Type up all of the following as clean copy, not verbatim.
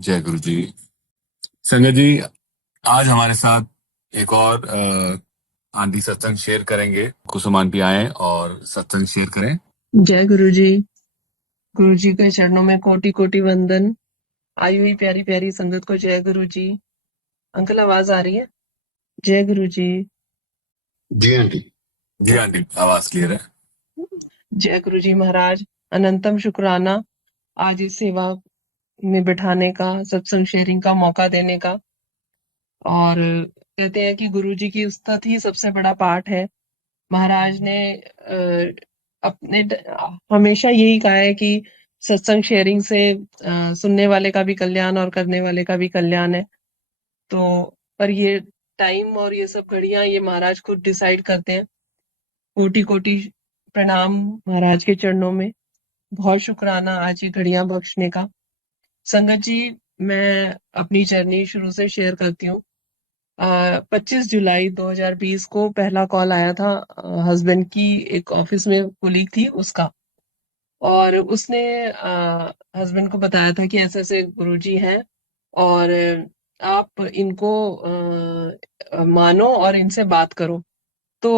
जय गुरु जी। संगत जी, आज हमारे साथ एक और आंटी सत्संग शेयर करेंगे। कुसुम आंटी आए और सत्संग शेयर करें। जय गुरु जी। गुरु जी के चरणों में कोटि कोटि वंदन। आई हुई प्यारी प्यारी संगत को जय गुरु जी। अंकल आवाज आ रही है? जय गुरु जी। जी आंटी। जी आंटी, आवाज क्लियर है। जय गुरु जी महाराज। अनंतम शुक्राना आज इस सेवा में बिठाने का, सत्संग शेयरिंग का मौका देने का। और कहते हैं कि गुरु जी की उस्तत ही सबसे बड़ा पाठ है। महाराज ने अपने हमेशा यही कहा है कि सत्संग शेयरिंग से सुनने वाले का भी कल्याण और करने वाले का भी कल्याण है। तो पर ये टाइम और ये सब घड़ियां ये महाराज खुद डिसाइड करते हैं। कोटि कोटि प्रणाम महाराज के चरणों में। बहुत शुक्राना आज ये घड़ियां बख्शने का। संगत जी, मैं अपनी जर्नी शुरू से शेयर करती हूँ। 25 जुलाई 2020 को पहला कॉल आया था हस्बैंड की, एक ऑफिस में कोलीग थी उसका। और उसने हस्बैंड को बताया था कि ऐसे ऐसे गुरुजी हैं और आप इनको मानो और इनसे बात करो। तो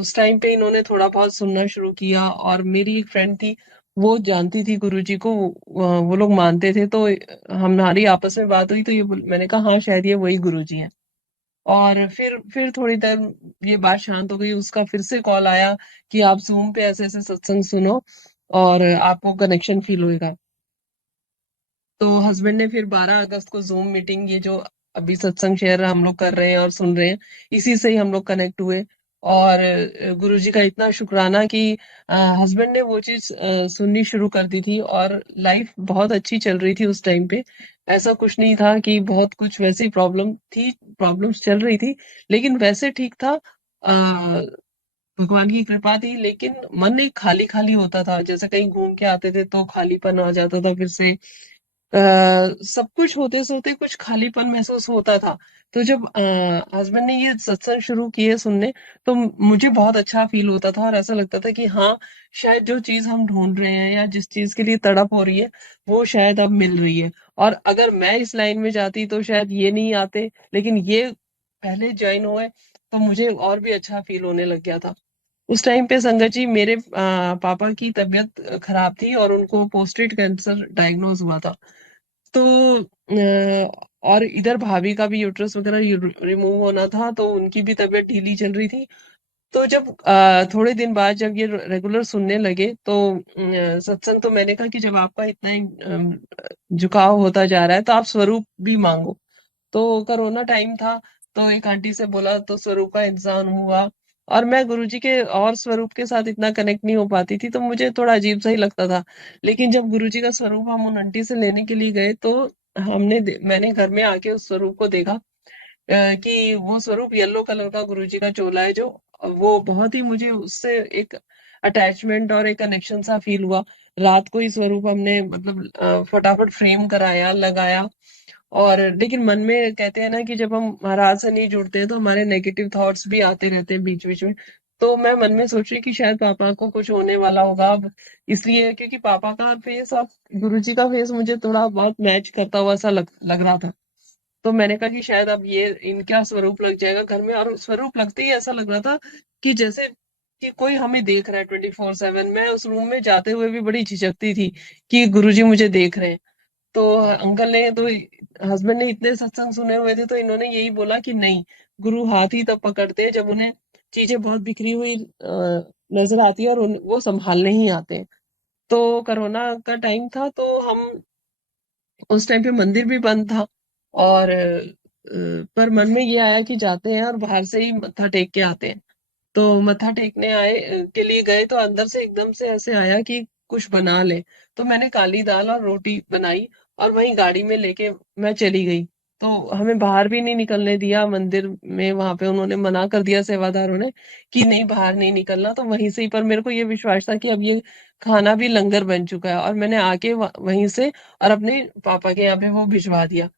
उस टाइम पे इन्होंने थोड़ा बहुत सुनना शुरू किया और मेरी एक फ्रेंड थी, वो जानती थी गुरुजी को, वो लोग मानते थे। तो हमारी आपस में बात हुई तो मैंने कहा हाँ शायद ये वही गुरुजी हैं। और फिर थोड़ी देर ये बात शांत हो गई, उसका फिर से कॉल आया कि आप ज़ूम पे ऐसे-ऐसे सत्संग सुनो और आपको कनेक्शन फ़ील होएगा। तो हस्बैंड ने फिर 12 अगस्त को ज़ूम मीटिंग, ये जो अभी सत्संग शेयर हम लोग कर रहे हैं और सुन रहे हैं, इसी से ही हम लोग कनेक्ट हुए। और गुरुजी का इतना शुक्राना कि हस्बैंड ने वो चीज़ सुननी शुरू कर दी थी और लाइफ बहुत अच्छी चल रही थी उस टाइम पे। ऐसा कुछ नहीं था कि बहुत कुछ वैसी प्रॉब्लम थी, प्रॉब्लम्स चल रही थी, लेकिन वैसे ठीक था। भगवान की कृपा थी, लेकिन मन एक खाली-खाली होता था। जैसे कहीं घूम के आते थे तो खालीपन आ जाता था फिर से। सब कुछ होते-सोते कुछ खालीपन महसूस होता था। तो जब हस्बैंड ने ये सत्संग शुरू किए सुनने, तो मुझे बहुत अच्छा फ़ील होता था और ऐसा लगता था कि हाँ, शायद जो चीज़ हम ढूँढ रहे हैं या जिस चीज़ के लिए तड़प हो रही है, वो शायद अब मिल रही है। और अगर मैं इस लाइन में जाती तो शायद ये नहीं आते, लेकिन ये पहले जॉइन हुए, तो मुझे और भी अच्छा फ़ील होने लग गया था। उस टाइम पे संगत जी मेरे पापा की तबीयत खराब थी और उनको पोस्टेट कैंसर डायग्नोज हुआ था। तो और इधर भाभी का भी यूट्रस वगैरह रिमूव होना था, तो उनकी भी तबीयत ढीली चल रही थी। तो जब थोड़े दिन बाद जब ये रेगुलर सुनने लगे तो सत्संग, तो मैंने कहा कि जब आपका इतना ही झुकाव होता जा रहा है तो आप स्वरूप भी मांगो। तो कोरोना टाइम था, तो एक आंटी से बोला तो स्वरूप का इंतज़ाम हुआ। और मैं गुरुजी के और स्वरूप के साथ इतना कनेक्ट नहीं हो पाती थी, तो मुझे थोड़ा अजीब-सा ही लगता था। लेकिन जब गुरुजी का स्वरूप हम उन आंटी से लेने के लिए गए, तो मैंने घर में आके उस स्वरूप को देखा, कि वो स्वरूप येलो कलर का गुरुजी का चोला है, जो वो बहुत ही मुझे उससे एक अटैचमेंट और एक कनेक्शन सा फ़ील हुआ। रात को ही स्वरूप हमने मतलब फटाफट फ्रेम कराया, लगाया। और लेकिन मन में कहते हैं ना कि जब हम महाराज से नहीं जुड़ते हैं तो हमारे नेगेटिव थॉट्स भी आते रहते हैं बीच-बीच में। तो मैं मन में सोच रही कि शायद पापा को कुछ होने वाला होगा अब, इसलिए क्योंकि पापा का फेस और गुरुजी का फेस मुझे थोड़ा बहुत मैच करता हुआ सा लग रहा था। तो मैंने कहा कि शायद अब ये इनका स्वरूप लग जाएगा घर में। और स्वरूप लगते ही ऐसा लग रहा था कि जैसे कि कोई हमें देख रहा है 24/7। मैं उस रूम में जाते हुए भी बड़ी झिझकती थी कि गुरुजी मुझे देख रहे हैं। तो अंकल ने तो, हस्बैंड ने इतने सत्संग सुने हुए थे, तो इन्होंने यही बोला कि नहीं, गुरु हाथ ही तब पकड़ते हैं जब उन्हें चीजें बहुत बिखरी हुई नजर आती है और वो संभालने ही आते हैं। तो कोरोना का टाइम था, तो हम उस टाइम पे मंदिर भी बंद था। और पर मन में ये आया कि जाते हैं और बाहर से ही मत्था टेक के आते हैं। तो मत्था टेकने के लिए गए, तो अंदर से एकदम से ऐसे आया कि कुछ बना ले। तो मैंने काली दाल और रोटी बनाई और वहीं गाड़ी में लेके मैं चली गई। तो हमें बाहर भी नहीं निकलने दिया मंदिर में, वहां पे उन्होंने मना कर दिया सेवादारों ने कि नहीं बाहर नहीं निकलना। तो वहीं से ही, पर मेरे को ये विश्वास था कि अब ये खाना भी लंगर बन चुका है, और मैंने आके वहीं से और अपने पापा के यहाँ पे वो भिजवा दिया।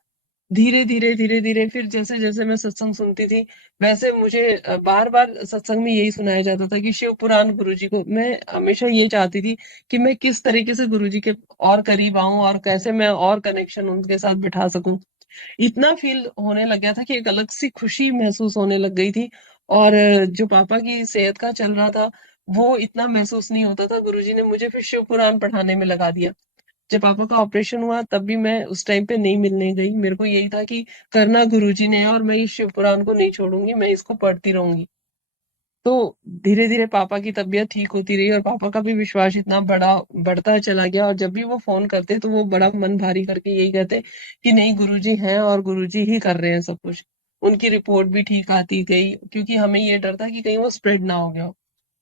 धीरे-धीरे फिर जैसे-जैसे मैं सत्संग सुनती थी, वैसे मुझे बार-बार सत्संग में यही सुनाया जाता था कि शिव पुराण गुरुजी को मैं हमेशा ये चाहती थी कि मैं किस तरीके से गुरुजी के और करीब आऊँ और कैसे मैं और कनेक्शन उनके साथ बिठा सकूँ। इतना फ़ील होने लग गया था कि एक अलग-सी खुशी महसूस होने लग गई थी और जो पापा की सेहत का चल रहा था, वो इतना महसूस नहीं होता था। गुरुजी ने मुझे फिर शिव पुराण पढ़ाने में लगा दिया। जब पापा का ऑपरेशन हुआ तब भी मैं उस टाइम पे नहीं मिलने गई। मेरे को यही था कि करना गुरुजी ने है और मैं इस शिव पुराण को नहीं छोड़ूँगी, मैं इसको पढ़ती रहूँगी। तो धीरे-धीरे पापा की तबीयत ठीक होती रही और पापा का भी विश्वास इतना बढ़ता चला गया और जब भी वो फ़ोन करते तो वो बड़ा मन भारी करके यही कहते कि नहीं गुरुजी हैं और गुरुजी ही कर रहे हैं सब कुछ। उनकी रिपोर्ट भी ठीक आती गई क्योंकि हमें ये डर था कि कहीं वो स्प्रेड ना हो गया हो।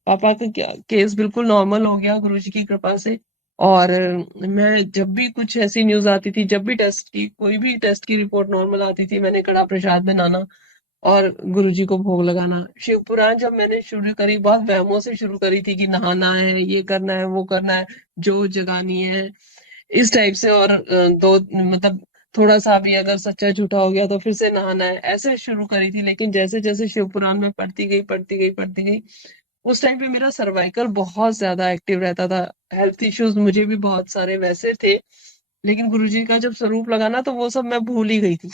पापा का क्या केस बिल्कुल नॉर्मल हो गया गुरुजी की कृपा से और मैं जब भी कुछ ऐसी न्यूज़ आती थी, जब भी कोई भी टेस्ट की रिपोर्ट नॉर्मल आती थी, मैंने कड़ा प्रसाद बनाना और गुरुजी को भोग लगाना। शिव पुराण जब मैंने शुरू करी, बहुत वहमों से शुरू करी थी कि नहाना है, ये करना है, वो करना है, जोत जगानी है, इस टाइप से और दो मतलब थोड़ा सा भी अगर सच्चा झूठा हो गया तो फिर से नहाना है, ऐसे शुरू करी थी। लेकिन जैसे-जैसे शिव पुराण में पढ़ती गई, उस टाइम पे मेरा सर्वाइकल बहुत ज़्यादा एक्टिव रहता था। हेल्थ इश्यूज़ मुझे भी बहुत सारे वैसे थे, लेकिन गुरुजी का जब स्वरूप लगा ना तो वो सब मैं भूल ही गई थी।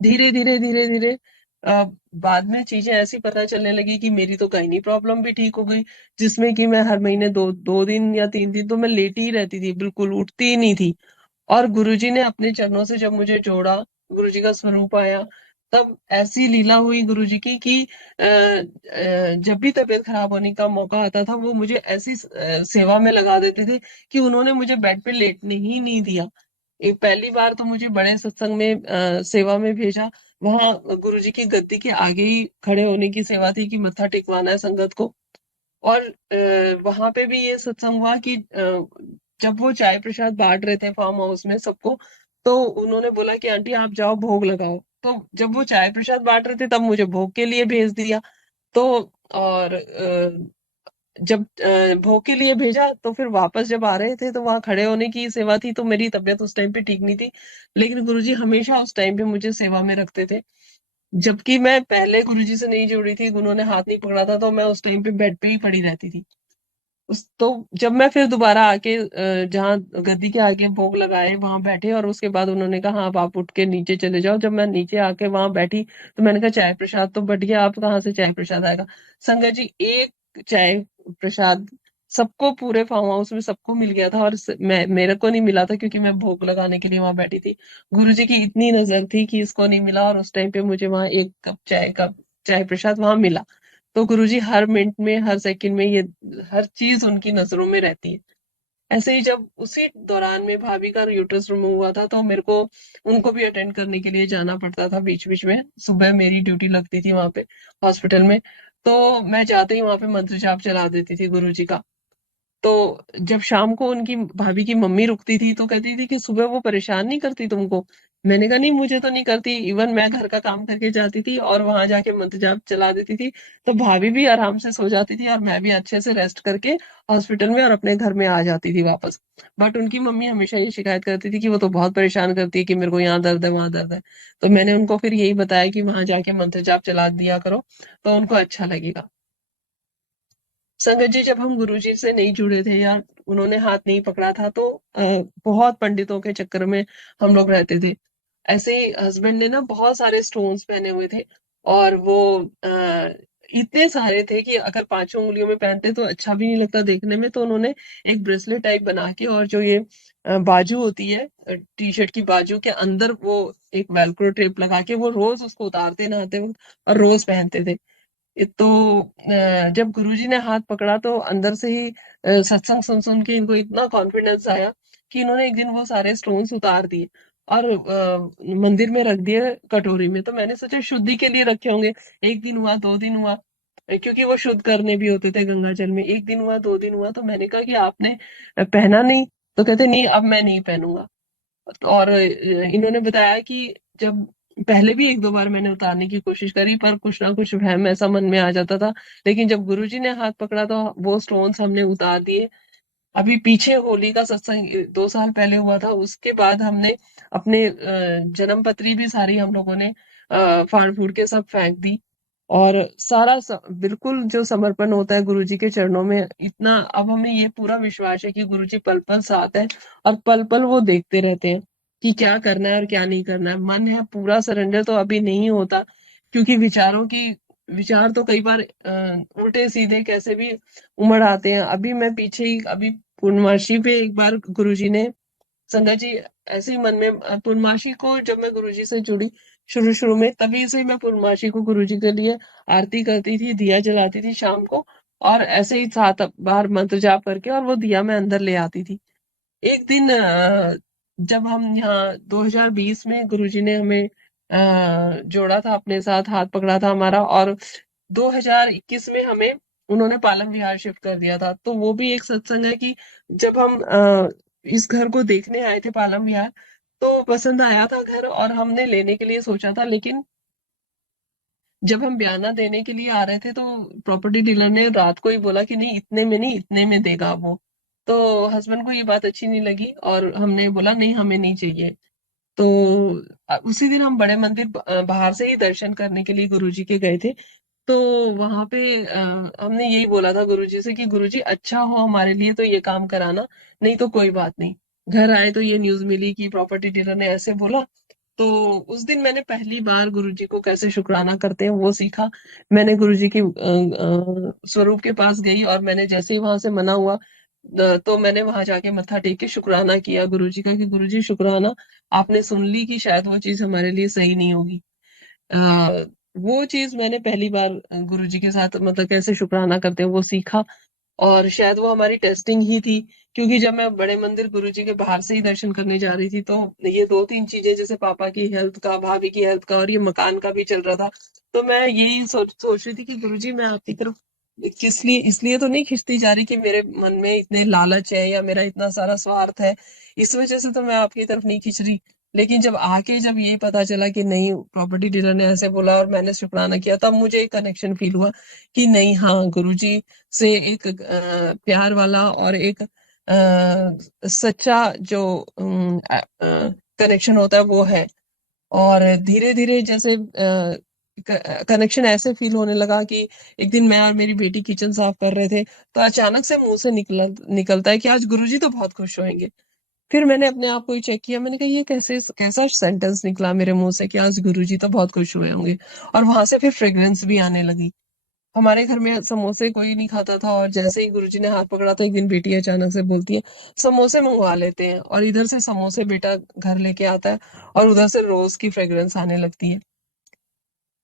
धीरे-धीरे बाद में चीज़ें ऐसी पता चलने लगी कि मेरी तो गायनी प्रॉब्लम भी ठीक हो गई, जिसमें कि मैं हर महीने 2 दिन या 3 दिन तो मैं लेटी ही रहती थी, बिल्कुल उठती ही नहीं थी। और गुरुजी ने अपने चरणों से जब मुझे जोड़ा, गुरुजी का स्वरूप आया, तब ऐसी लीला हुई गुरुजी की कि जब भी तबीयत खराब होने का मौका आता था, वो मुझे ऐसी सेवा में लगा देते थे कि उन्होंने मुझे बेड पे लेटने ही नहीं दिया। पहली बार तो मुझे बड़े सत्संग में सेवा में भेजा, वहाँ गुरुजी की गद्दी के आगे ही खड़े होने की सेवा थी कि मत्था टेकवाना है संगत को। और वहाँ पे भी ये सत्संग हुआ कि जब वो चाय प्रसाद बाँट रहे थे फार्म हाउस में सबको, तो उन्होंने बोला कि आंटी आप जाओ भोग लगाओ। तो जब वो चाय प्रसाद बाँट रहे थे तब मुझे भोग के लिए भेज दिया। तो और जब भोग के लिए भेजा तो फिर वापस जब आ रहे थे तो वहाँ खड़े होने की सेवा थी तो मेरी तबीयत उस टाइम पे ठीक नहीं थी। लेकिन गुरुजी हमेशा उस टाइम पे मुझे सेवा में रखते थे। जबकि मैं पहले गुरुजी से नहीं जुड़ी थी, उन्होंने हाथ नहीं पकड़ा था तो मैं उस टाइम पे बेड पे ही पड़ी रहती थी। उस तो जब मैं फिर दोबारा आके जहाँ गद्दी के आगे भोग लगाए वहां बैठे और उसके बाद उन्होंने कहा हाँ, अब आप उठ के नीचे चले जाओ। जब मैं नीचे आके वहां बैठी तो मैंने कहा चाय प्रसाद तो बट गया, अब कहाँ से चाय प्रसाद आएगा। संगत जी एक चाय प्रसाद सबको पूरे फार्म हाउस में सबको मिल गया था और मैं मेरे को नहीं मिला था क्योंकि मैं भोग लगाने के लिए वहां बैठी थी। गुरुजी की इतनी नजर थी कि इसको नहीं मिला और उस टाइम पे मुझे वहां एक कप चाय प्रसाद वहां मिला। तो गुरुजी हर मिनट में हर सेकंड में ये हर चीज उनकी नजरों में रहती है। ऐसे ही जब उसी दौरान में भाभी का यूट्रस रिमूव हुआ था तो मेरे को उनको भी अटेंड करने के लिए जाना पड़ता था बीच बीच में। सुबह मेरी ड्यूटी लगती थी वहां पे हॉस्पिटल में। तो मैं जाते ही वहां पे मंत्र जाप चला देती थी गुरुजी का। तो जब शाम को उनकी भाभी की मम्मी रुकती थी तो कहती थी कि सुबह वो परेशान नहीं करती तुमको। मैंने कहा नहीं मुझे तो नहीं करती, इवन मैं घर का काम करके जाती थी और वहां जाके मंत्र जाप चला देती थी तो भाभी भी आराम से सो जाती थी और मैं भी अच्छे से रेस्ट करके हॉस्पिटल में और अपने घर में आ जाती थी वापस। बट उनकी मम्मी हमेशा ये शिकायत करती थी कि वो तो बहुत परेशान करती है कि मेरे को यहाँ दर्द है वहां दर्द है। तो मैंने उनको फिर यही बताया कि वहां जाके मंत्र जाप चला दिया करो तो उनको अच्छा लगेगा। संगत जी जब हम गुरुजी से नहीं जुड़े थे या उन्होंने हाथ नहीं पकड़ा था तो बहुत पंडितों के चक्कर में हम लोग रहते थे। ऐसे ही हस्बैंड ने ना बहुत सारे स्टोन्स पहने हुए थे और वो इतने सारे थे कि अगर पांचों उंगलियों में पहनते तो अच्छा भी नहीं लगता देखने में। तो उन्होंने एक ब्रेसलेट टाइप बना के और जो ये बाजू होती है टी शर्ट की बाजू के अंदर वो एक वेलक्रो टेप लगा के वो रोज उसको उतारते नहाते वक्त और रोज पहनते थे। तो जब गुरुजी ने हाथ पकड़ा तो अंदर से ही सत्संग सुन सुन के इनको इतना कॉन्फिडेंस आया कि इन्होंने एक दिन वो सारे स्टोन्स उतार दिए और मंदिर में रख दिए कटोरी में। तो मैंने सोचा शुद्धि के लिए रखे होंगे। एक दिन हुआ, 2 दिन हुआ, क्योंकि वो शुद्ध करने भी होते थे गंगा जल में। एक दिन हुआ, 2 दिन हुआ, तो मैंने कहा कि आपने पहना नहीं? तो कहते नहीं अब मैं नहीं पहनूंगा। और इन्होंने बताया कि जब पहले भी 1-2 बार मैंने उतारने की कोशिश करी पर कुछ ना कुछ वहम ऐसा मन में आ जाता था। लेकिन जब गुरुजी ने हाथ पकड़ा तो वो स्टोन्स हमने उतार दिए। अभी पीछे होली का सत्संग 2 साल पहले हुआ था, उसके बाद हमने अपने जन्म पत्री भी सारी हम लोगों ने फाड़ फूड़ के सब फेंक दी। और सारा बिल्कुल जो समर्पण होता है गुरुजी के चरणों में, इतना अब हमें ये पूरा विश्वास है कि गुरुजी पल पल साथ है, और पल पल वो देखते रहते हैं कि क्या करना है और क्या नहीं करना है। मन है पूरा सरेंडर तो अभी नहीं होता, क्योंकि विचार तो कई बार उल्टे सीधे कैसे भी उमड़ आते हैं। अभी मैं पीछे ही अभी पूर्णमासी पे एक बार गुरुजी ने, संगत जी, ऐसे ही मन में पूर्णमासी को जब मैं गुरुजी से जुड़ी शुरू शुरू में, तभी से मैं पूर्णमासी को गुरुजी के लिए आरती करती थी, दिया जलाती थी शाम को, और ऐसे ही 7 बार मंत्र जाप करके और वो दिया मैं अंदर ले आती थी। एक दिन जब हम यहाँ 2020 में गुरुजी ने हमें जोड़ा था अपने साथ, हाथ पकड़ा था हमारा, और 2021 में हमें उन्होंने पालम विहार शिफ्ट कर दिया था। तो वो भी एक सत्संग है कि जब हम इस घर को देखने आए थे पालम विहार, तो पसंद आया था घर और हमने लेने के लिए सोचा था, लेकिन जब हम बयाना देने के लिए आ रहे थे तो प्रॉपर्टी डीलर ने रात को ही बोला कि नहीं, इतने में नहीं, इतने में देगा वो। तो हस्बैंड को ये बात अच्छी नहीं लगी और हमने बोला नहीं, हमें नहीं चाहिए। तो उसी दिन हम बड़े मंदिर बाहर से ही दर्शन करने के लिए गुरुजी के गए थे। तो वहां पे हमने यही बोला था गुरुजी से कि गुरुजी अच्छा हो हमारे लिए तो ये काम कराना, नहीं तो कोई बात नहीं। घर आए तो ये न्यूज मिली कि प्रॉपर्टी डीलर ने ऐसे बोला। तो उस दिन मैंने पहली बार गुरुजी को कैसे शुक्राना करते हैं वो सीखा। मैंने गुरुजी की स्वरूप के पास गई और मैंने जैसे ही वहां से मना हुआ, तो मैंने वहां जाके मत्था टेक के शुक्राना किया गुरुजी का कि गुरुजी शुक्राना, आपने सुन ली कि शायद वो चीज हमारे लिए सही नहीं होगी। अ, वो चीज मैंने पहली बार गुरुजी के साथ मतलब कैसे शुक्राना करते हैं वो सीखा। और शायद वो हमारी टेस्टिंग ही थी, क्योंकि जब मैं बड़े मंदिर गुरुजी के बाहर से ही दर्शन करने जा रही थी, तो ये 2-3 चीजें, जैसे पापा की हेल्थ का, भाभी की हेल्थ का और ये मकान का भी चल रहा था। तो मैं यही सोच रही थी कि गुरुजी मैं आपकी तरफ किस लिए, इसलिए तो नहीं खिंचती जा रही कि मेरे मन में इतने लालच है या मेरा इतना सारा स्वार्थ है, इस वजह से तो मैं आपकी तरफ नहीं खिंच रही। लेकिन जब यही पता चला कि नहीं, प्रॉपर्टी डीलर ने ऐसे बोला और मैंने शुक्राना किया, तब मुझे एक कनेक्शन फील हुआ कि नहीं, हाँ, गुरुजी से एक प्यार वाला और एक सच्चा जो कनेक्शन होता है वो है। और धीरे धीरे जैसे कनेक्शन ऐसे फील होने लगा कि एक दिन मैं और मेरी बेटी किचन साफ कर रहे थे, तो अचानक से मुंह से निकलता है कि आज गुरुजी तो बहुत खुश होंगे। फिर मैंने अपने आप को ही चेक किया, मैंने कहा ये कैसा सेंटेंस निकला मेरे मुंह से कि आज गुरुजी तो बहुत खुश हुए होंगे। और वहां से फिर फ्रेग्रेंस भी आने लगी। हमारे घर में समोसे कोई नहीं खाता था, और जैसे ही गुरुजी ने हाथ पकड़ा तो एक दिन बेटी अचानक से बोलती है, समोसे मंगवा लेते हैं। और इधर से समोसे बेटा घर लेके आता है, और उधर से रोज की फ्रेग्रेंस आने लगती है।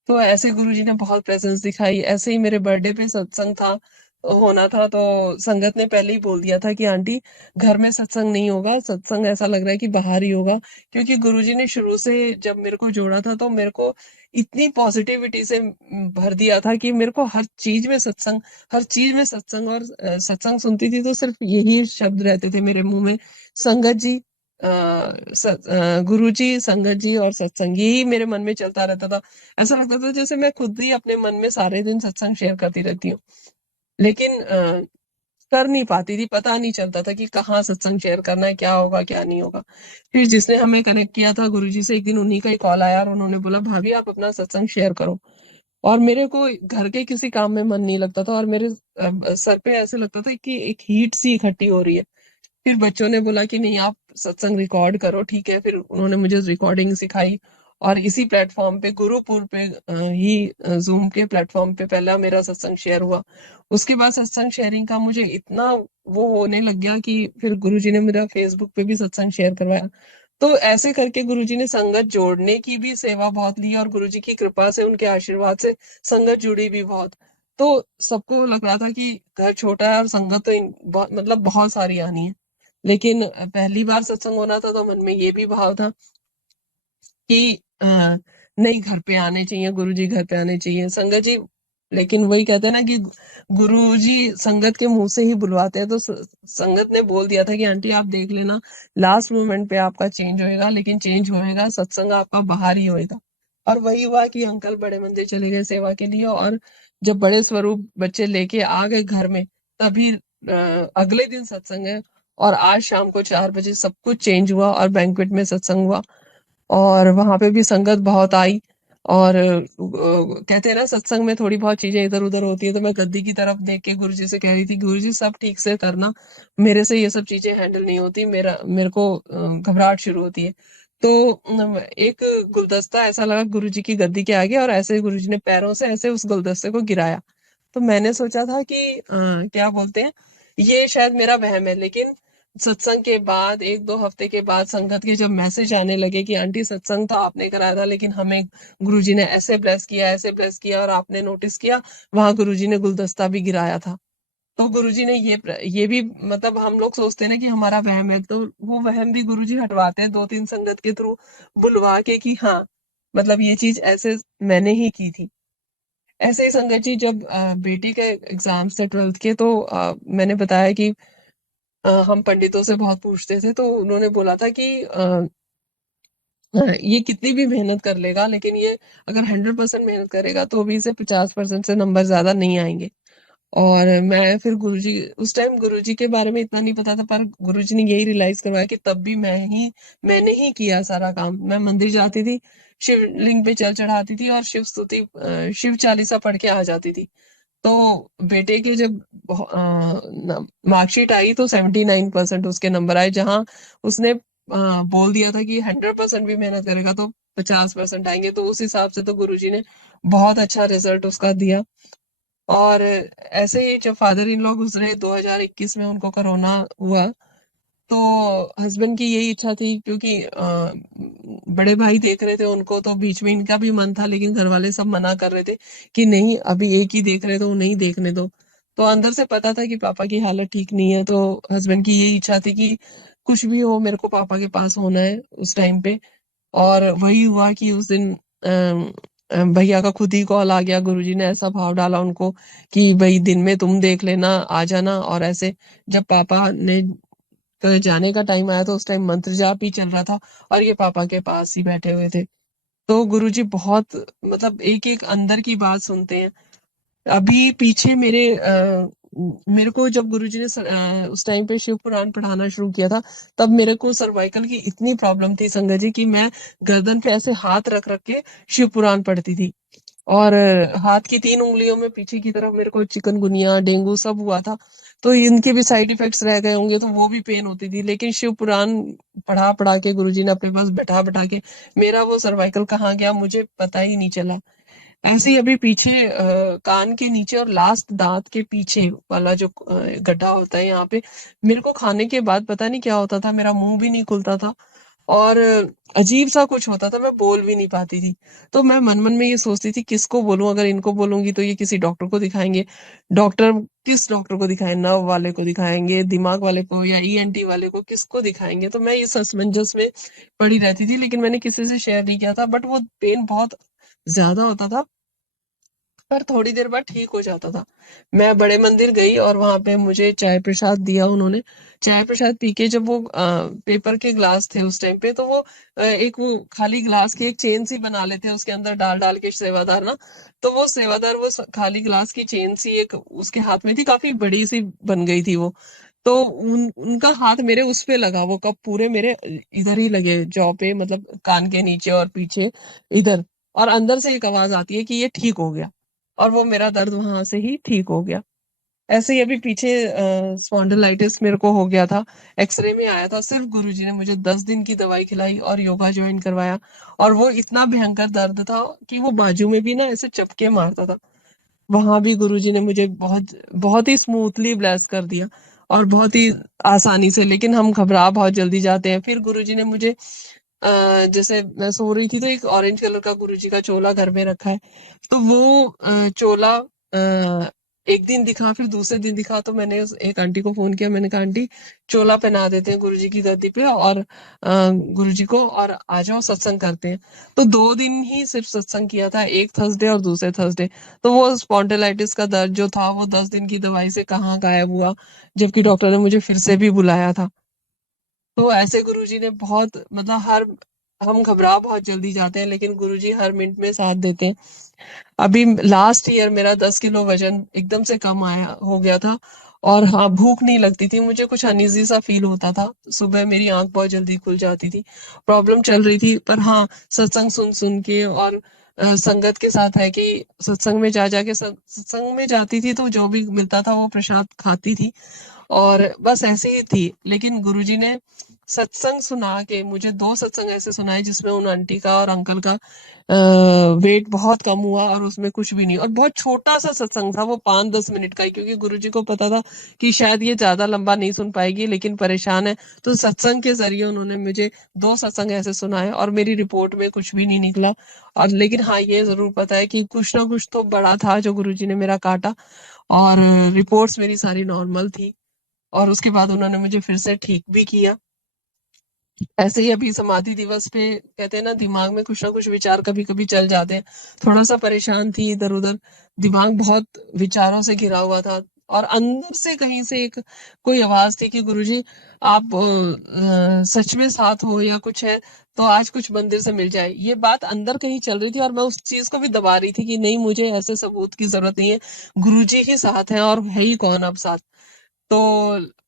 तो ऐसे गुरुजी ने बहुत प्रेजेंस दिखाई। ऐसे ही मेरे बर्थडे पे सत्संग था, होना था, तो संगत ने पहले ही बोल दिया था कि आंटी, घर में सत्संग नहीं होगा, सत्संग ऐसा लग रहा है कि बाहर ही होगा। क्योंकि गुरुजी ने शुरू से जब मेरे को जोड़ा था, तो मेरे को इतनी पॉजिटिविटी से भर दिया था कि मेरे को हर चीज में सत्संग, हर चीज में सत्संग। और सत्संग सुनती थी तो सिर्फ यही शब्द रहते थे मेरे मुंह में, संगत जी, गुरु जी, संगत जी और सत्संग, यही मेरे मन में चलता रहता था। ऐसा लगता था जैसे मैं खुद ही अपने मन में सारे दिन सत्संग शेयर करती रहती हूँ। लेकिन कर नहीं पाती थी, पता नहीं चलता था कि कहाँ सत्संग शेयर करना है, क्या होगा क्या नहीं होगा। फिर जिसने हमें कनेक्ट किया था गुरुजी से, एक दिन उन्हीं का ही कॉल आया और उन्होंने बोला, भाभी आप अपना सत्संग शेयर करो। और मेरे को घर के किसी काम में मन नहीं लगता था, और मेरे सर पे ऐसे लगता था कि एक हीट सी इकट्ठी हो रही है। फिर बच्चों ने बोला कि नहीं, आप सत्संग रिकॉर्ड करो, ठीक है। फिर उन्होंने मुझे रिकॉर्डिंग सिखाई, और इसी प्लेटफॉर्म पे, गुरुपुर पे ही जूम के प्लेटफॉर्म पे पहला मेरा सत्संग शेयर हुआ। उसके बाद सत्संग शेयरिंग का मुझे इतना वो होने लग गया कि फिर गुरुजी ने मेरा फेसबुक पे भी सत्संग शेयर करवाया। तो ऐसे करके गुरुजी ने संगत जोड़ने की भी सेवा बहुत ली, और गुरुजी की कृपा से, उनके आशीर्वाद से संगत जुड़ी भी बहुत। तो सबको लग रहा था कि घर छोटा है और संगत तो मतलब बहुत सारी आनी है। लेकिन पहली बार सत्संग होना था, तो मन में ये भी भाव था कि नहीं, घर पे आने चाहिए गुरुजी, घर पे आने चाहिए संगत जी। लेकिन वही कहते हैं ना कि गुरुजी संगत के मुंह से ही बुलवाते हैं। तो संगत ने बोल दिया था कि आंटी आप देख लेना, लास्ट मोमेंट पे आपका चेंज होएगा, लेकिन चेंज होएगा, सत्संग आपका बाहर ही होएगा। और वही हुआ कि अंकल बड़े मंदिर चले गए सेवा के लिए, और जब बड़े स्वरूप बच्चे लेके आ गए घर में, तभी अगले दिन सत्संग है और आज शाम को 4 बजे सब कुछ चेंज हुआ और बैंक्वेट में सत्संग हुआ और वहां पे भी संगत बहुत आई और कहते हैं ना सत्संग में थोड़ी बहुत चीजें इधर उधर होती है तो मैं गद्दी की तरफ देख के गुरुजी से कह रही थी गुरुजी सब ठीक से करना मेरे से ये सब चीजें हैंडल नहीं होती मेरे को घबराहट शुरू होती है तो एक गुलदस्ता ऐसा लगा गुरुजी की गद्दी के आगे और ऐसे गुरुजी ने पैरों से ऐसे उस गुलदस्ते को गिराया तो मैंने सोचा था कि क्या बोलते हैं ये शायद मेरा वहम है लेकिन सत्संग के बाद 1-2 हफ्ते के बाद संगत के जब मैसेज आने लगे कि आंटी सत्संग तो आपने कराया था लेकिन हमें गुरुजी ने ऐसे ब्लेस किया और आपने नोटिस किया वहां गुरुजी ने गुलदस्ता भी गिराया था तो गुरुजी ने ये भी मतलब हम लोग सोचते हैं ना कि हमारा वहम है तो वो वहम भी गुरुजी हटवाते हैं 2-3 संगत के थ्रू बुलवा के कि हाँ मतलब ये चीज ऐसे मैंने ही की थी ऐसे ही संगत जी जब बेटी के एग्जाम्स थे 12th के तो मैंने बताया कि हम पंडितों से बहुत पूछते थे तो उन्होंने बोला था कि ये कितनी भी मेहनत कर लेगा लेकिन ये अगर 100% मेहनत करेगा तो भी इसे 50% से नंबर ज्यादा नहीं आएंगे और मैं फिर गुरुजी उस टाइम गुरुजी के बारे में इतना नहीं पता था पर गुरुजी ने यही रियलाइज करवाया कि तब भी मैंने ही किया सारा काम मैं मंदिर जाती थी शिवलिंग पे जल चढ़ाती थी और शिव स्तुति शिव चालीसा पढ़ के आ जाती थी तो बेटे के जब मार्कशीट आई तो 79% उसके नंबर आए जहां उसने बोल दिया था कि 100% भी मेहनत करेगा तो 50% आएंगे तो उस हिसाब से तो गुरुजी ने बहुत अच्छा रिजल्ट उसका दिया और ऐसे ही जब फादर इन लॉ गुजरे 2021 में उनको कोरोना हुआ तो हस्बैंड की यही इच्छा थी क्योंकि बड़े भाई देख रहे थे उनको तो बीच में इनका भी मन था लेकिन घर वाले सब मना कर रहे थे कि नहीं अभी एक ही देख रहे तो उन्हें ही देखने दो तो अंदर से पता था कि पापा की हालत ठीक नहीं है तो हस्बैंड की यही इच्छा थी कि कुछ भी हो मेरे को पापा के पास होना है उस टाइम पे और वही हुआ कि उस दिन भैया का खुद ही कॉल आ गया गुरुजी ने ऐसा भाव डाला उनको कि भाई दिन में तुम देख लेना आ जाना और ऐसे जब पापा ने जाने का टाइम आया तो उस टाइम मंत्र जाप ही चल रहा था और ये पापा के पास ही बैठे हुए थे तो गुरुजी बहुत मतलब एक एक अंदर की बात सुनते हैं अभी पीछे मेरे को जब गुरुजी ने उस टाइम पे शिव पुराण पढ़ाना शुरू किया था तब मेरे को सर्वाइकल की इतनी प्रॉब्लम थी संगत जी कि मैं गर्दन पे ऐसे हाथ रख रख के शिव पुराण पढ़ती थी और हाथ की 3 उंगलियों में पीछे की तरफ मेरे को चिकनगुनिया डेंगू सब हुआ था तो इनके भी साइड इफेक्ट्स रह गए होंगे तो वो भी पेन होती थी लेकिन शिव पुराण पढ़ा पढ़ा के गुरुजी ने अपने पास बैठा बैठा के मेरा वो सर्वाइकल कहाँ गया मुझे पता ही नहीं चला ऐसे ही अभी पीछे कान के नीचे और लास्ट दांत के पीछे वाला जो गड्ढा होता है यहाँ पे मेरे को खाने के बाद पता नहीं क्या होता था मेरा मुंह भी नहीं खुलता था और अजीब सा कुछ होता था मैं बोल भी नहीं पाती थी तो मैं मन मन में ये सोचती थी किसको बोलूं अगर इनको बोलूंगी तो ये किसी डॉक्टर को दिखाएंगे डॉक्टर किस डॉक्टर को दिखाएं नर्व वाले को दिखाएंगे दिमाग वाले को या ईएनटी वाले को किसको दिखाएंगे तो मैं इस असमंजस में पड़ी रहती थी लेकिन मैंने किसी से शेयर नहीं किया था बट वो पेन बहुत ज्यादा होता था पर थोड़ी देर बाद ठीक हो जाता था मैं बड़े मंदिर गई और वहां पे मुझे चाय प्रसाद दिया उन्होंने चाय प्रसाद पी के जब वो पेपर के ग्लास थे उस टाइम पे तो वो एक वो खाली ग्लास की एक चेन सी बना लेते हैं उसके अंदर डाल डाल के सेवादार ना तो वो सेवादार खाली ग्लास की चेन सी एक उसके हाथ में थी काफी बड़ी सी बन गई थी वो तो उनका हाथ मेरे उस पे लगा वो कब पूरे मेरे इधर ही लगे जॉ पे मतलब कान के नीचे और पीछे इधर और अंदर से एक आवाज आती है कि ये ठीक हो गया और वो मेरा दर्द वहां से ही ठीक हो गया ऐसे ही अभी पीछे स्पॉन्डिलाइटिस मेरे को हो गया था एक्सरे में आया था सिर्फ गुरुजी ने मुझे 10 दिन की दवाई खिलाई और योगा ज्वाइन करवाया और वो इतना भयंकर दर्द था कि वो बाजू में भी ना ऐसे चपके मारता था वहां भी गुरुजी ने मुझे बहुत बहुत ही स्मूथली ब्लेस कर दिया और बहुत ही आसानी से लेकिन हम घबरा बहुत जल्दी जाते हैं फिर गुरुजी ने मुझे जैसे मैं सो रही थी तो एक ऑरेंज कलर का गुरुजी का चोला घर में रखा है तो वो चोला एक दिन दिखा फिर दूसरे दिन दिखा तो मैंने एक आंटी को फोन किया मैंने कहा आंटी चोला पहना देते हैं गुरुजी की गद्दी पे और गुरुजी को और आ जाओ सत्संग करते हैं तो 2 दिन ही सिर्फ सत्संग किया था एक थर्सडे और दूसरे थर्सडे तो वो स्पॉन्डिलाइटिस का दर्द जो था वो 10 दिन की दवाई से कहाँ गायब हुआ जबकि डॉक्टर ने मुझे फिर से भी बुलाया था तो ऐसे गुरुजी ने बहुत मतलब हर हम घबरा बहुत जल्दी जाते हैं लेकिन गुरुजी हर मिनट में साथ देते हैं अभी लास्ट ईयर मेरा 10 किलो वजन एकदम से कम आया हो गया था और हाँ, भूख नहीं लगती थी, मुझे कुछ अनईज़ी सा फ़ील होता था। सुबह मेरी आँख बहुत जल्दी खुल जाती थी। प्रॉब्लम चल रही थी, पर हाँ, सत्संग सुन-सुन के और संगत के साथ है कि सत्संग में जा-जा के सत्संग में जाती थी तो जो भी मिलता था वो प्रसाद खाती थी और बस ऐसे ही थी। लेकिन गुरुजी ने सत्संग सुना के मुझे 2 सत्संग ऐसे सुनाए जिसमें उन आंटी का और अंकल का वेट बहुत कम हुआ और उसमें कुछ भी नहीं, और बहुत छोटा-सा सत्संग था वो 5-10 मिनट का ही, क्योंकि गुरुजी को पता था कि शायद ये ज़्यादा लंबा नहीं सुन पाएगी लेकिन परेशान है। तो सत्संग के ज़रिए उन्होंने मुझे 2 सत्संग ऐसे सुनाए और मेरी रिपोर्ट में कुछ भी नहीं निकला। और लेकिन हाँ, ये ज़रूर पता है कि कुछ ना कुछ तो बड़ा था जो गुरुजी ने मेरा काटा, और रिपोर्ट्स मेरी सारी नॉर्मल थी। और उसके बाद उन्होंने मुझे फिर से ठीक भी किया। ऐसे ही अभी समाधि दिवस पे कहते हैं ना, दिमाग में कुछ ना कुछ विचार कभी-कभी चल जाते हैं। थोड़ा-सा परेशान थी इधर-उधर, दिमाग बहुत विचारों से घिरा हुआ था और अंदर से कहीं से एक कोई आवाज़ थी कि गुरुजी आप सच में साथ हो या कुछ है, तो आज कुछ मंदिर से मिल जाए। ये बात अंदर कहीं चल रही थी और मैं उस चीज़ को भी दबा रही थी कि नहीं, मुझे ऐसे सबूत की ज़रूरत नहीं है, गुरुजी ही साथ हैं और है ही कौन अब साथ। तो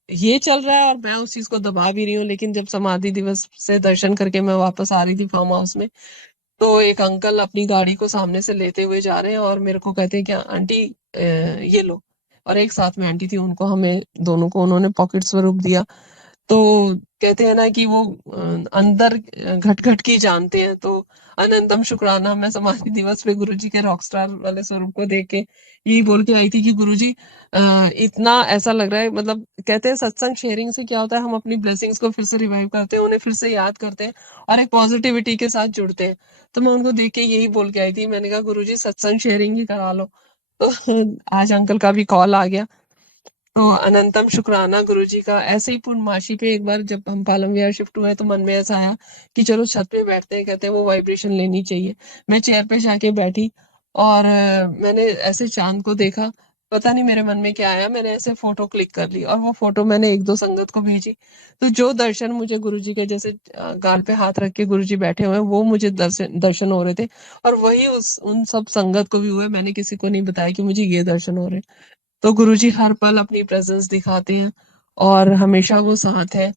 ये चल रहा है और मैं उस चीज़ को दबा भी रही हूँ, लेकिन जब समाधि दिवस से दर्शन करके मैं वापस आ रही थी फार्म हाउस में, तो एक अंकल अपनी गाड़ी को सामने से लेते हुए जा रहे हैं और मेरे को कहते हैं कि आंटी ये लो। और एक साथ में आंटी थी, उनको हमें दोनों को उन्होंने पॉकेट स्वरूप दिया। तो कहते हैं ना कि वो अंदर घट-घट की जानते हैं, तो अनंतम शुक्राना। मैं समाधि दिवस पे गुरुजी के रॉकस्टार वाले स्वरूप को देख के यही बोल के आई थी कि गुरुजी इतना ऐसा लग रहा है, मतलब कहते हैं सत्संग शेयरिंग से क्या होता है, हम अपनी ब्लेसिंग्स को फिर से रिवाइव करते हैं, उन्हें फिर से याद करते हैं और एक पॉजिटिविटी के साथ जुड़ते हैं। तो मैं उनको देख के यही बोल के आई थी, मैंने कहा गुरुजी सत्संग शेयरिंग ही करा लो। तो आज अंकल का भी कॉल आ गया। तो अनंतम शुक्राना गुरुजी का। ऐसे ही पूर्णमासी पे एक बार जब हम पालम विहार शिफ्ट हुए तो मन में ऐसा आया कि चलो छत पे बैठते हैं, कहते हैं वो वाइब्रेशन लेनी चाहिए। मैं चेयर पे जाके बैठी और मैंने ऐसे चांद को देखा। पता नहीं मेरे मन में क्या आया, मैंने ऐसे फोटो क्लिक कर ली और वो फोटो मैंने एक दो संगत को भेजी। तो जो दर्शन मुझे गुरुजी के जैसे गाल पे हाथ रख के गुरुजी बैठे हुए हैं, वो मुझे दर्शन दर्शन हो रहे थे और वही उस उन सब संगत को भी हुए। मैंने किसी को नहीं बताया कि मुझे ये दर्शन हो रहे हैं। तो गुरुजी हर पल अपनी प्रेजेंस दिखाते हैं और हमेशा वो साथ है।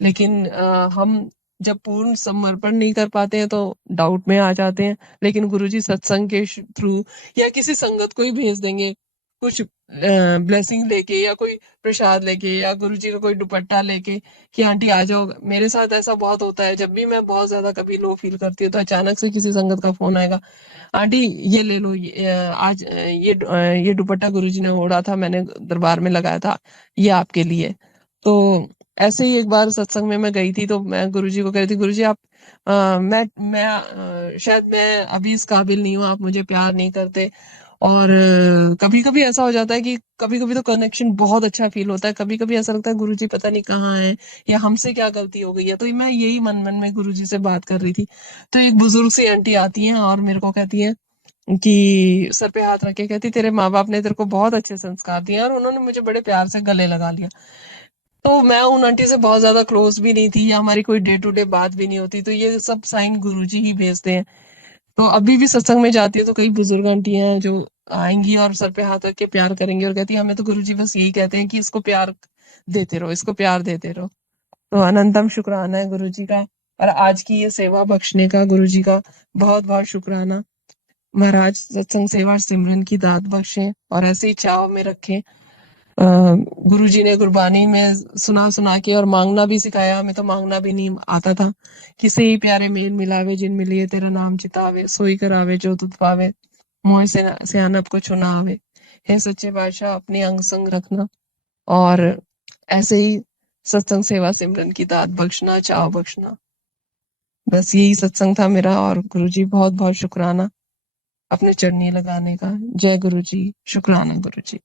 लेकिन हम जब पूर्ण समर्पण नहीं कर पाते हैं तो डाउट में आ जाते हैं। लेकिन गुरुजी सत्संग के थ्रू या किसी संगत को ही भेज देंगे, कुछ ब्लेसिंग लेके या कोई प्रसाद लेके या गुरुजी का कोई दुपट्टा लेके कि आंटी आ जाओ। मेरे साथ ऐसा बहुत होता है, जब भी मैं बहुत ज्यादा कभी लो फील करती हूँ तो अचानक से किसी संगत का फोन आएगा, आंटी ये ले लो, आज ये दुपट्टा गुरुजी ने ओढ़ा था, मैंने दरबार में लगाया था, ये आपके लिए। तो ऐसे ही एक बार सत्संग में मैं गई थी तो मैं गुरुजी को कह रही थी, गुरुजी आप शायद मैं अभी इस काबिल नहीं हूँ, आप मुझे प्यार नहीं करते। और कभी कभी ऐसा हो जाता है कि कभी कभी तो कनेक्शन बहुत अच्छा फील होता है, कभी कभी ऐसा लगता है गुरुजी पता नहीं कहाँ है या हमसे क्या गलती हो गई है। तो मैं यही मन मन में गुरुजी से बात कर रही थी। तो एक बुजुर्ग सी आंटी आती हैं और मेरे को कहती हैं कि सर पे हाथ रख के कहती, तेरे माँ बाप ने तेरे को बहुत अच्छे संस्कार दिए और उन्होंने मुझे बड़े प्यार से गले लगा लिया। तो मैं उन आंटी से बहुत ज्यादा क्लोज भी नहीं थी या हमारी कोई डे टू डे बात भी नहीं होती, तो ये सब साइन गुरुजी ही भेजते हैं। तो अभी भी सत्संग में जाती है तो कई बुजुर्ग आंटी हैं जो आएंगी और सर पे हाथ रख के प्यार करेंगी और कहती है हमें तो गुरुजी बस यही कहते हैं कि इसको प्यार देते रहो, इसको प्यार देते रहो। तो अनंतम शुक्राना है गुरुजी का। और आज की ये सेवा बख्शने का गुरुजी का बहुत बहुत शुक्राना। महाराज सत्संग सेवा सिमरन की दात बख्शें और ऐसे ही चाव में रखें। गुरुजी ने गुरबानी में सुना सुना के और मांगना भी सिखाया, हमें तो मांगना भी नहीं आता था। किसे ही प्यारे मेल मिलावे, जिन मिलिए तेरा नाम चितावे, सोई करावे जो तुत पावे, मोह से सियानप को चुना आवे। हे सच्चे बादशाह, अपने अंग संग रखना और ऐसे ही सत्संग सेवा सिमरन की दात बख्शना, चाव बख्शना। बस यही सत्संग था मेरा और गुरुजी बहुत बहुत शुक्राना अपने चरनी लगाने का। जय गुरुजी, शुक्राना गुरुजी।